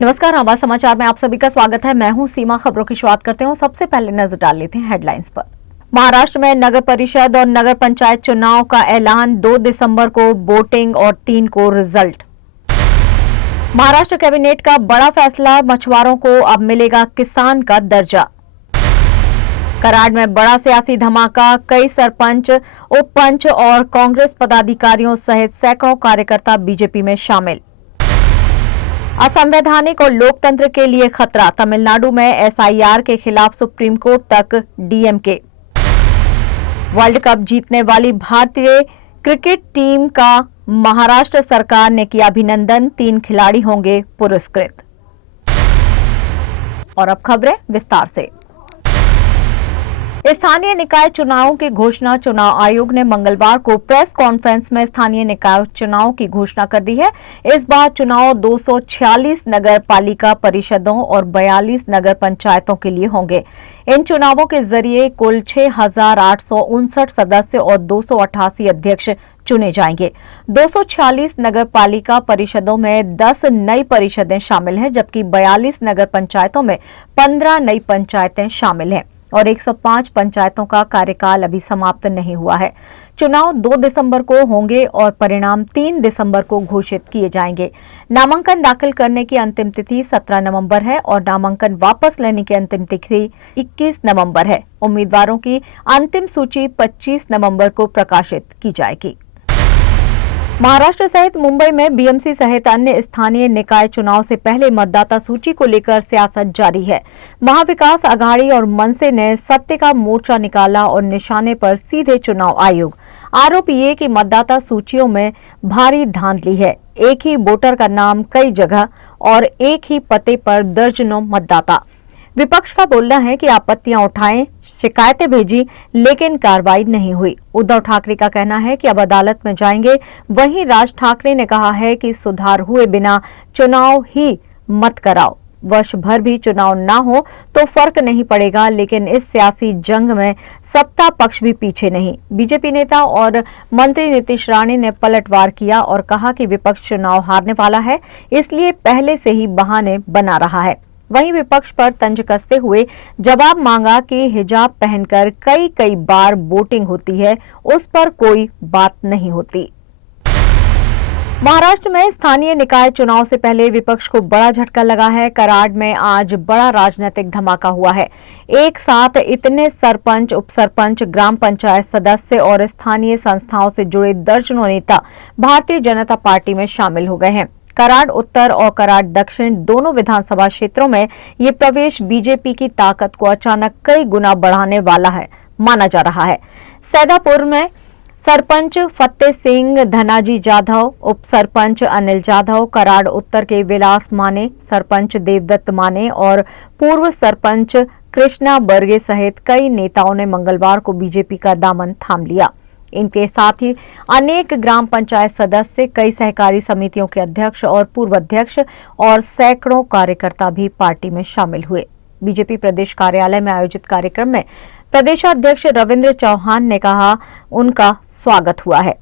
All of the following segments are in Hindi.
नमस्कार, आवाज समाचार में आप सभी का स्वागत है। मैं हूं सीमा। खबरों की शुरुआत करते हैं। सबसे पहले नजर डाल लेते हैं हेडलाइंस पर। महाराष्ट्र में नगर परिषद और नगर पंचायत चुनाव का ऐलान 2 दिसंबर को वोटिंग और 3 को रिजल्ट। महाराष्ट्र कैबिनेट का बड़ा फैसला, मछुआरों को अब मिलेगा किसान का दर्जा। कराड़ में बड़ा सियासी धमाका, कई सरपंच, उप पंच और कांग्रेस पदाधिकारियों सहित सैकड़ों कार्यकर्ता बीजेपी में शामिल। असंवैधानिक और लोकतंत्र के लिए खतरा, तमिलनाडु में एसआईआर के खिलाफ सुप्रीम कोर्ट तक डीएमके। वर्ल्ड कप जीतने वाली भारतीय क्रिकेट टीम का महाराष्ट्र सरकार ने किया अभिनंदन, 3 खिलाड़ी होंगे पुरस्कृत। और अब खबरें विस्तार से। स्थानीय निकाय चुनावों की घोषणा चुनाव आयोग ने मंगलवार को प्रेस कॉन्फ्रेंस में स्थानीय निकाय चुनाव की घोषणा कर दी है। इस बार चुनाव 246 नगर पालिका परिषदों और 42 नगर पंचायतों के लिए होंगे। इन चुनावों के जरिए कुल 6,859 सदस्य और 288 अध्यक्ष चुने जाएंगे। 246 नगर पालिका परिषदों में 10 नई परिषदें शामिल हैं, जबकि 42 नगर पंचायतों में 15 नई पंचायतें शामिल हैं और 105 पंचायतों का कार्यकाल अभी समाप्त नहीं हुआ है। चुनाव 2 दिसंबर को होंगे और परिणाम 3 दिसंबर को घोषित किए जाएंगे। नामांकन दाखिल करने की अंतिम तिथि 17 नवंबर है और नामांकन वापस लेने की अंतिम तिथि 21 नवंबर है। उम्मीदवारों की अंतिम सूची 25 नवंबर को प्रकाशित की जाएगी। महाराष्ट्र सहित मुंबई में बीएमसी सहित अन्य स्थानीय निकाय चुनाव से पहले मतदाता सूची को लेकर सियासत जारी है। महाविकास आघाड़ी और मनसे ने सत्य का मोर्चा निकाला और निशाने पर सीधे चुनाव आयोग। आरोप ये कि मतदाता सूचियों में भारी धांधली है। एक ही वोटर का नाम कई जगह और एक ही पते पर दर्जनों मतदाता। विपक्ष का बोलना है कि आपत्तियां उठाएं, शिकायतें भेजी, लेकिन कार्रवाई नहीं हुई। उद्धव ठाकरे का कहना है कि अब अदालत में जाएंगे। वहीं राज ठाकरे ने कहा है कि सुधार हुए बिना चुनाव ही मत कराओ। वर्ष भर भी चुनाव ना हो तो फर्क नहीं पड़ेगा, लेकिन इस सियासी जंग में सत्ता पक्ष भी पीछे नहीं। बीजेपी नेता और मंत्री नीतीश राणे ने पलटवार किया और कहा कि विपक्ष चुनाव हारने वाला है, इसलिए पहले से ही बहाने बना रहा है। वहीं विपक्ष पर तंज कसते हुए जवाब मांगा कि हिजाब पहनकर कई बार वोटिंग होती है, उस पर कोई बात नहीं होती। महाराष्ट्र में स्थानीय निकाय चुनाव से पहले विपक्ष को बड़ा झटका लगा है। कराड़ में आज बड़ा राजनीतिक धमाका हुआ है। एक साथ इतने सरपंच, उपसरपंच, ग्राम पंचायत सदस्य और स्थानीय संस्थाओं से जुड़े दर्जनों नेता भारतीय जनता पार्टी में शामिल हो गए हैं। कराड़ उत्तर और कराड़ दक्षिण दोनों विधानसभा क्षेत्रों में ये प्रवेश बीजेपी की ताकत को अचानक कई गुना बढ़ाने वाला है माना जा रहा है। सैदापुर में सरपंच फतेह सिंह धनाजी जाधव, उप सरपंच अनिल जाधव, कराड़ उत्तर के विलास माने, सरपंच देवदत्त माने और पूर्व सरपंच कृष्णा बर्गे सहित कई नेताओं ने मंगलवार को बीजेपी का दामन थाम लिया। इनके साथ ही अनेक ग्राम पंचायत सदस्य, कई सहकारी समितियों के अध्यक्ष और पूर्व अध्यक्ष और सैकड़ों कार्यकर्ता भी पार्टी में शामिल हुए। बीजेपी प्रदेश कार्यालय में आयोजित कार्यक्रम में प्रदेशाध्यक्ष रविंद्र चौहान ने कहा उनका स्वागत हुआ है।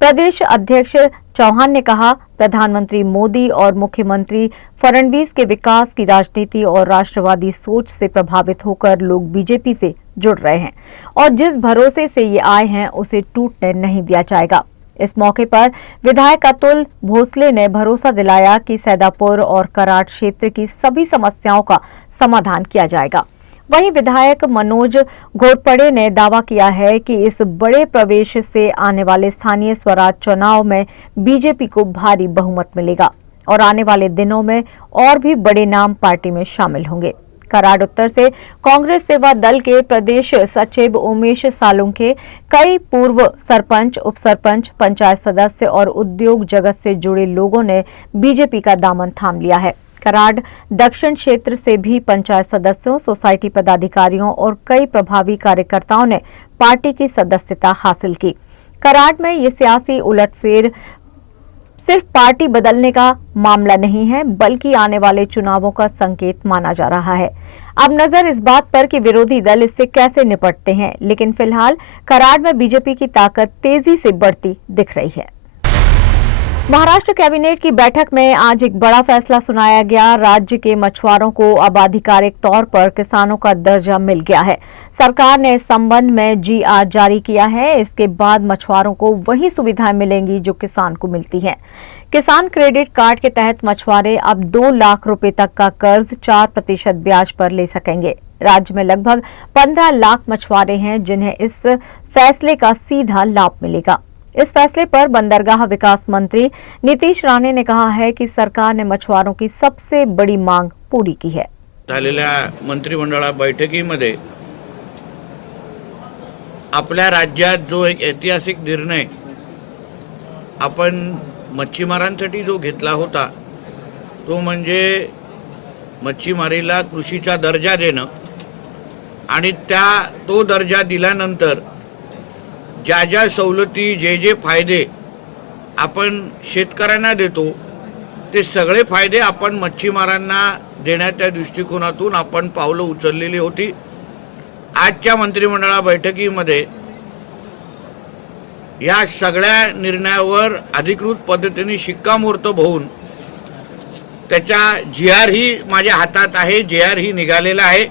प्रदेश अध्यक्ष चौहान ने कहा, प्रधानमंत्री मोदी और मुख्यमंत्री फडणवीस के विकास की राजनीति और राष्ट्रवादी सोच से प्रभावित होकर लोग बीजेपी से जुड़ रहे हैं और जिस भरोसे से ये आए हैं उसे टूटने नहीं दिया जाएगा। इस मौके पर विधायक अतुल भोसले ने भरोसा दिलाया कि सैदापुर और कराड़ क्षेत्र की सभी समस्याओं का समाधान किया जाएगा। वहीं विधायक मनोज घोरपड़े ने दावा किया है कि इस बड़े प्रवेश से आने वाले स्थानीय स्वराज चुनाव में बीजेपी को भारी बहुमत मिलेगा और आने वाले दिनों में और भी बड़े नाम पार्टी में शामिल होंगे। कराड़ उत्तर से कांग्रेस सेवा दल के प्रदेश सचिव उमेश सालुंखे, कई पूर्व सरपंच, उपसरपंच, पंचायत सदस्य और उद्योग जगत से जुड़े लोगों ने बीजेपी का दामन थाम लिया है। कराड़ दक्षिण क्षेत्र से भी पंचायत सदस्यों, सोसाइटी पदाधिकारियों और कई प्रभावी कार्यकर्ताओं ने पार्टी की सदस्यता हासिल की। कराड़ में ये सियासी उलटफेर सिर्फ पार्टी बदलने का मामला नहीं है, बल्कि आने वाले चुनावों का संकेत माना जा रहा है। अब नजर इस बात पर कि विरोधी दल इससे कैसे निपटते हैं, लेकिन फिलहाल कराड़ में बीजेपी की ताकत तेजी से बढ़ती दिख रही है। महाराष्ट्र कैबिनेट की बैठक में आज एक बड़ा फैसला सुनाया गया। राज्य के मछुआरों को अब आधिकारिक तौर पर किसानों का दर्जा मिल गया है। सरकार ने इस संबंध में जीआर जारी किया है। इसके बाद मछुआरों को वही सुविधाएं मिलेंगी जो किसान को मिलती हैं। किसान क्रेडिट कार्ड के तहत मछुआरे अब 2 लाख रुपए तक का कर्ज 4% ब्याज पर ले सकेंगे। राज्य में लगभग 15 लाख मछुआरे हैं जिन्हें इस फैसले का सीधा लाभ मिलेगा। इस फैसले पर बंदरगाह विकास मंत्री नीतीश राणे ने कहा है कि सरकार ने मछुआरों की सबसे बड़ी मांग पूरी की है। झालेल्या मंत्रिमंडळ बैठकीमध्ये आपल्या राज्यात जो एक ऐतिहासिक निर्णय आपण मच्छीमारांसाठी जो घेतला होता तो म्हणजे मच्छीमारीला कृषीचा दर्जा देणं आणि तो दर्जा दिल्यानंतर ज्या ज्या सवलती जे फायदे आपण शेतकऱ्यांना देतो ते सगळे फायदे आपण मच्छीमारांना देण्याच्या दृष्टिकोनातून आपण पावलं उचललेली होती। आजच्या मंत्रिमंडळ बैठकीमध्ये या सगळ्या निर्णयावर अधिकृत पद्धतीने शिक्कामोर्तब होऊन त्याचा जीआर ही माझ्या हातात आहे। जीआर ही निघालेला आहे।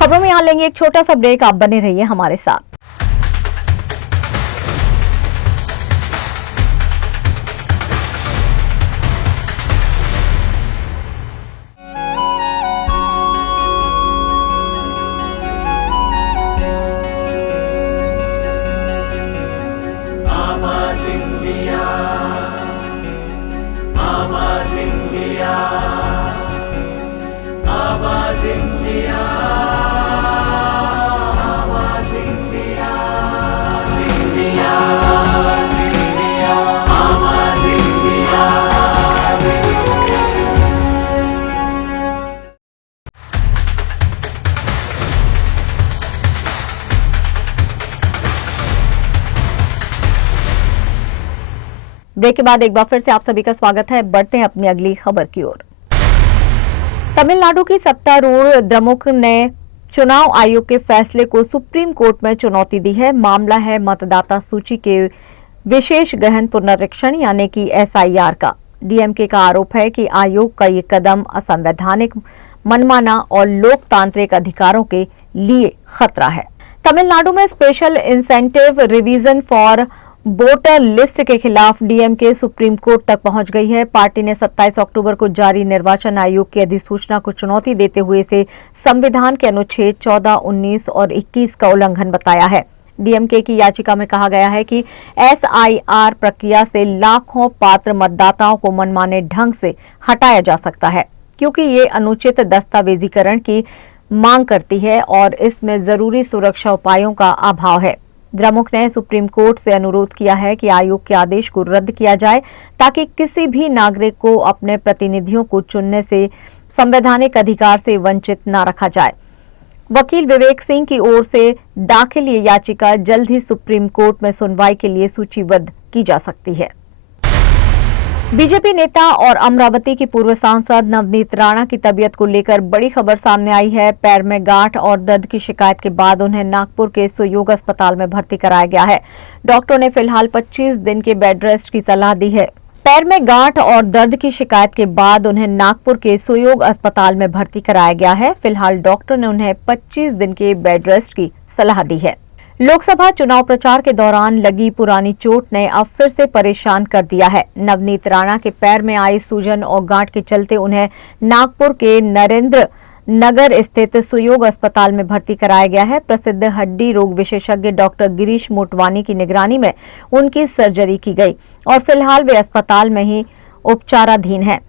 खबरों में यहाँ लेंगे एक छोटा सा ब्रेक। आप बने रहिए हमारे साथ। ब्रेक के बाद एक बार फिर से आप सभी का स्वागत है। बढ़ते हैं अपनी अगली खबर की ओर। तमिलनाडु की सत्तारूढ़ द्रमुक ने चुनाव आयोग के फैसले को सुप्रीम कोर्ट में चुनौती दी है। मामला है मतदाता सूची के विशेष गहन पुनरीक्षण यानी कि एसआईआर का। डीएमके का आरोप है कि आयोग का ये कदम असंवैधानिक, मनमाना और लोकतांत्रिक अधिकारों के लिए खतरा है। तमिलनाडु में special incentive revision for voter list के खिलाफ डीएमके सुप्रीम कोर्ट तक पहुंच गई है। पार्टी ने 27 अक्टूबर को जारी निर्वाचन आयोग की अधिसूचना को चुनौती देते हुए इसे संविधान के अनुच्छेद 14, 19 और 21 का उल्लंघन बताया है। डीएमके की याचिका में कहा गया है कि एसआईआर प्रक्रिया से लाखों पात्र मतदाताओं को मनमाने ढंग से हटाया जा सकता है क्योंकि ये अनुचित दस्तावेजीकरण की मांग करती है और इसमें जरूरी सुरक्षा उपायों का अभाव है। द्रमुक ने सुप्रीम कोर्ट से अनुरोध किया है कि आयोग के आदेश को रद्द किया जाए ताकि किसी भी नागरिक को अपने प्रतिनिधियों को चुनने से संवैधानिक अधिकार से वंचित न रखा जाए। वकील विवेक सिंह की ओर से दाखिल ये याचिका जल्द ही सुप्रीम कोर्ट में सुनवाई के लिए सूचीबद्ध की जा सकती है। बीजेपी नेता और अमरावती की पूर्व सांसद नवनीत राणा की तबीयत को लेकर बड़ी खबर सामने आई है। पैर में गांठ और दर्द की शिकायत के बाद उन्हें नागपुर के सुयोग अस्पताल में भर्ती कराया गया है। डॉक्टरों ने फिलहाल 25 दिन के बेड रेस्ट की सलाह दी है। पैर में गांठ और दर्द की शिकायत के बाद उन्हें नागपुर के सुयोग अस्पताल में भर्ती कराया गया है। फिलहाल डॉक्टर ने उन्हें 25 दिन के बेड रेस्ट की सलाह दी है। लोकसभा चुनाव प्रचार के दौरान लगी पुरानी चोट ने अब फिर से परेशान कर दिया है। नवनीत राणा के पैर में आई सूजन और गांठ के चलते उन्हें नागपुर के नरेंद्र नगर स्थित सुयोग अस्पताल में भर्ती कराया गया है। प्रसिद्ध हड्डी रोग विशेषज्ञ डॉक्टर गिरीश मोटवानी की निगरानी में उनकी सर्जरी की गई और फिलहाल वे अस्पताल में ही उपचाराधीन हैं।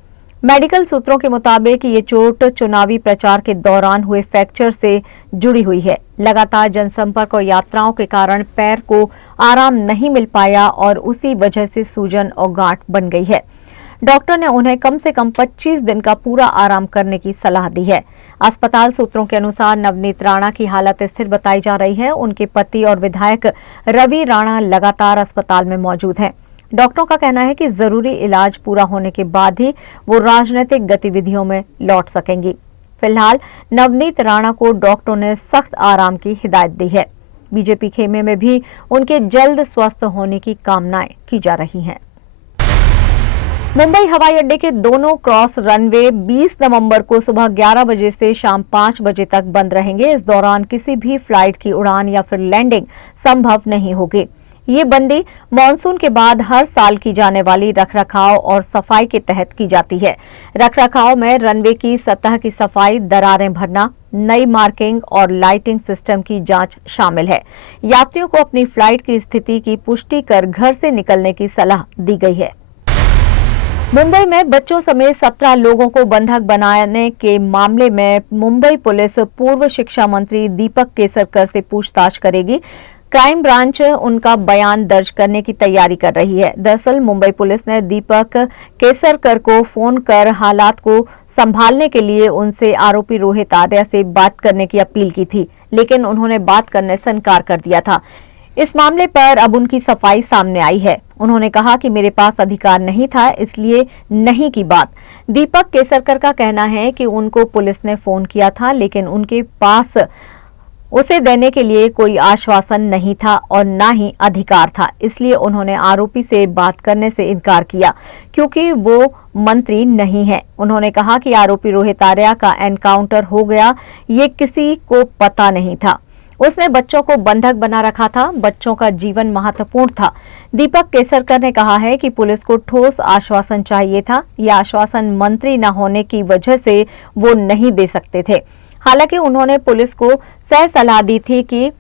मेडिकल सूत्रों के मुताबिक ये चोट चुनावी प्रचार के दौरान हुए फ्रैक्चर से जुड़ी हुई है। लगातार जनसंपर्क और यात्राओं के कारण पैर को आराम नहीं मिल पाया और उसी वजह से सूजन और गांठ बन गई है। डॉक्टर ने उन्हें कम से कम 25 दिन का पूरा आराम करने की सलाह दी है। अस्पताल सूत्रों के अनुसार नवनीत राणा की हालत स्थिर बताई जा रही है। उनके पति और विधायक रवि राणा लगातार अस्पताल में मौजूद हैं। डॉक्टरों का कहना है कि जरूरी इलाज पूरा होने के बाद ही वो राजनीतिक गतिविधियों में लौट सकेंगी। फिलहाल नवनीत राणा को डॉक्टरों ने सख्त आराम की हिदायत दी है। बीजेपी खेमे में भी उनके जल्द स्वस्थ होने की कामनाएं की जा रही हैं। मुंबई हवाई अड्डे के दोनों क्रॉस रनवे 20 नवंबर को सुबह 11 बजे से शाम 5 बजे तक बंद रहेंगे। इस दौरान किसी भी फ्लाइट की उड़ान या फिर लैंडिंग संभव नहीं होगी। ये बंदी मानसून के बाद हर साल की जाने वाली रखरखाव और सफाई के तहत की जाती है। रखरखाव में रनवे की सतह की सफाई, दरारें भरना, नई मार्किंग और लाइटिंग सिस्टम की जांच शामिल है। यात्रियों को अपनी फ्लाइट की स्थिति की पुष्टि कर घर से निकलने की सलाह दी गई है। मुंबई में बच्चों समेत 17 लोगों को बंधक बनाने के मामले में मुंबई पुलिस पूर्व शिक्षा मंत्री दीपक केसरकर से पूछताछ करेगी। क्राइम ब्रांच उनका बयान दर्ज करने की तैयारी कर रही है। दरअसल मुंबई पुलिस ने दीपक केसरकर को फोन कर हालात को संभालने के लिए उनसे आरोपी रोहित आर्या से बात करने की अपील की थी, लेकिन उन्होंने बात करने से इनकार कर दिया था। इस मामले पर अब उनकी सफाई सामने आई है। उन्होंने कहा कि मेरे पास अधिकार नहीं था, इसलिए नहीं की बात। दीपक केसरकर का कहना है कि उनको पुलिस ने फोन किया था, लेकिन उनके पास उसे देने के लिए कोई आश्वासन नहीं था और न ही अधिकार था, इसलिए उन्होंने आरोपी से बात करने से इनकार किया क्योंकि वो मंत्री नहीं है। उन्होंने कहा कि आरोपी रोहित आर्या का एनकाउंटर हो गया, ये किसी को पता नहीं था। उसने बच्चों को बंधक बना रखा था, बच्चों का जीवन महत्वपूर्ण था। दीपक केसरकर ने कहा है कि पुलिस को ठोस आश्वासन चाहिए था। यह आश्वासन मंत्री न होने की वजह से वो नहीं दे सकते थे। हालांकि उन्होंने पुलिस को सह सलाह दी थी कि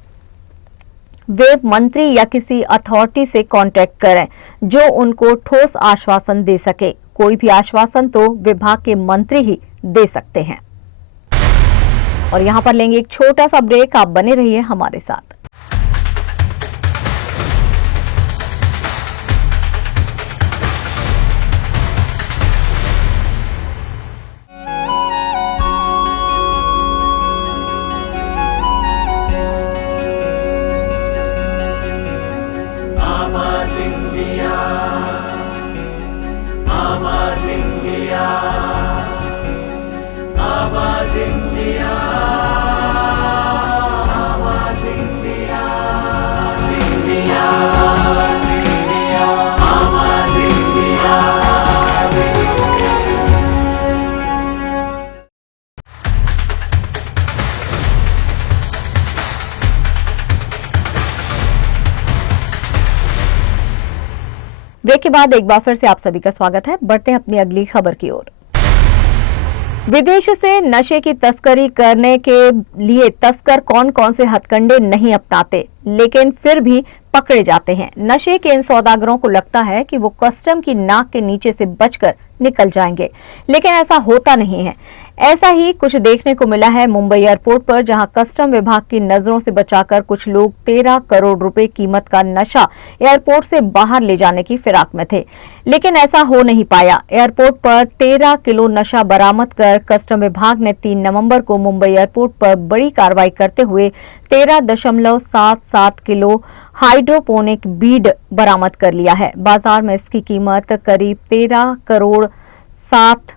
वे मंत्री या किसी अथॉरिटी से कांटेक्ट करें जो उनको ठोस आश्वासन दे सके। कोई भी आश्वासन तो विभाग के मंत्री ही दे सकते हैं। और यहां पर लेंगे एक छोटा सा ब्रेक, आप बने रहिए हमारे साथ। ब्रेक के बाद एक बार फिर से आप सभी का स्वागत है। बढ़ते हैं अपनी अगली खबर की ओर। विदेश से नशे की तस्करी करने के लिए तस्कर कौन कौन से हथकंडे नहीं अपनाते, लेकिन फिर भी पकड़े जाते हैं। नशे के इन सौदागरों को लगता है कि वो कस्टम की नाक के नीचे से बचकर निकल जाएंगे, लेकिन ऐसा होता नहीं है। ऐसा ही कुछ देखने को मिला है मुंबई एयरपोर्ट पर, जहां कस्टम विभाग की नजरों से बचाकर कुछ लोग 13 करोड़ रुपए कीमत का नशा एयरपोर्ट से बाहर ले जाने की फिराक में थे, लेकिन ऐसा हो नहीं पाया। एयरपोर्ट पर 13 किलो नशा बरामद कर कस्टम विभाग ने 3 नवंबर को मुंबई एयरपोर्ट पर बड़ी कार्रवाई करते हुए 13.77 किलो हाइड्रोपोनिक बीड बरामद कर लिया है। बाजार में इसकी कीमत करीब 13 करोड़ 7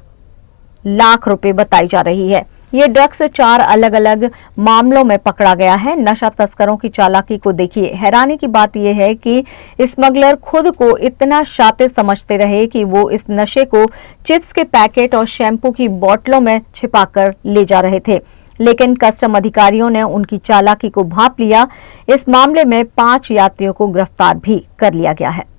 लाख रुपए बताई जा रही है। ये ड्रग्स 4 अलग अलग मामलों में पकड़ा गया है। नशा तस्करों की चालाकी को देखिए। हैरानी की बात यह है कि स्मगलर खुद को इतना शातिर समझते रहे कि वो इस नशे को चिप्स के पैकेट और शैम्पू की बोतलों में छिपाकर ले जा रहे थे, लेकिन कस्टम अधिकारियों ने उनकी चालाकी को भांप लिया। इस मामले में 5 यात्रियों को गिरफ्तार भी कर लिया गया है।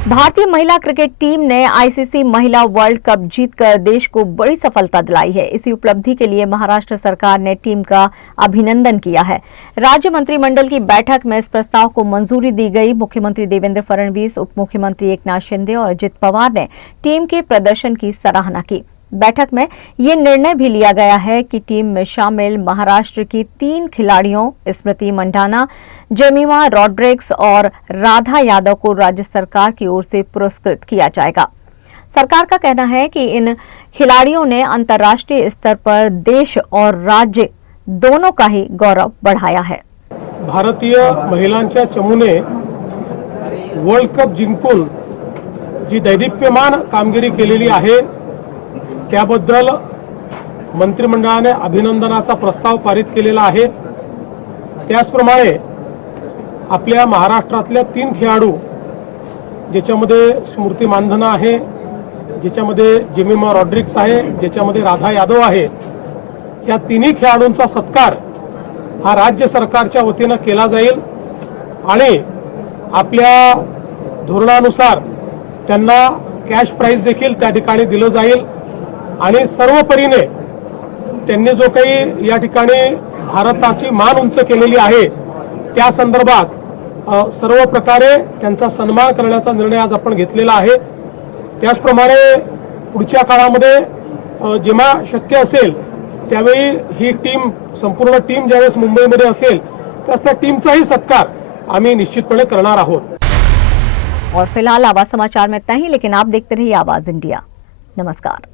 भारतीय महिला क्रिकेट टीम ने आईसीसी महिला वर्ल्ड कप जीतकर देश को बड़ी सफलता दिलाई है। इसी उपलब्धि के लिए महाराष्ट्र सरकार ने टीम का अभिनंदन किया है। राज्य मंत्रिमंडल की बैठक में इस प्रस्ताव को मंजूरी दी गई। मुख्यमंत्री देवेंद्र फडणवीस, उप मुख्यमंत्री एकनाथ शिंदे और अजित पवार ने टीम के प्रदर्शन की सराहना की। बैठक में ये निर्णय भी लिया गया है कि टीम में शामिल महाराष्ट्र की 3 खिलाड़ियों स्मृति मंडाना, जेमिमा रॉड्रिग्स और राधा यादव को राज्य सरकार की ओर से पुरस्कृत किया जाएगा। सरकार का कहना है कि इन खिलाड़ियों ने अंतर्राष्ट्रीय स्तर पर देश और राज्य दोनों का ही गौरव बढ़ाया है। भारतीय महिलांच्या चमूने वर्ल्ड कप जिंकून जी दैदिप्यमान कामगिरी केलेली आहे त्याबद्दल मंत्रिमंडळाने अभिनंदनाचा प्रस्ताव पारित केलेला आहे। त्याचप्रमाणे आपल्या महाराष्ट्रातल्या 3 खेळाडू, ज्याच्यामध्ये स्मृती मानधना आहे, ज्याच्यामध्ये जेमिमा रॉड्रिक्स आहे, ज्याच्यामध्ये राधा यादव आहे, या तिन्ही खेळाडूंचा सत्कार हा राज्य सरकारच्या वतीनं केला जाईल आणि आपल्या धोरणानुसार त्यांना कॅश प्राइज देखील त्या ठिकाणी दिलं जाईल आणि सर्व परीने त्यांनी जो काही या ठिकाणी भारताची मान उंच केलेली आहे त्या संदर्भात सर्व प्रकारे त्यांचा सन्मान करण्याचा निर्णय आज आपण घेतलेला आहे। त्याचप्रमाणे पुढच्या काळामध्ये जेव्हा शक्य असेल त्यावेळी ही टीम, संपूर्ण टीम ज्यावेळेस मुंबईमध्ये असेल त्यास त्या टीमचाही सत्कार आम्ही निश्चितपणे करणार आहोत। और फिलहाल आवाज समाचार में इतना ही, लेकिन आप देखते रहिए आवाज इंडिया। नमस्कार।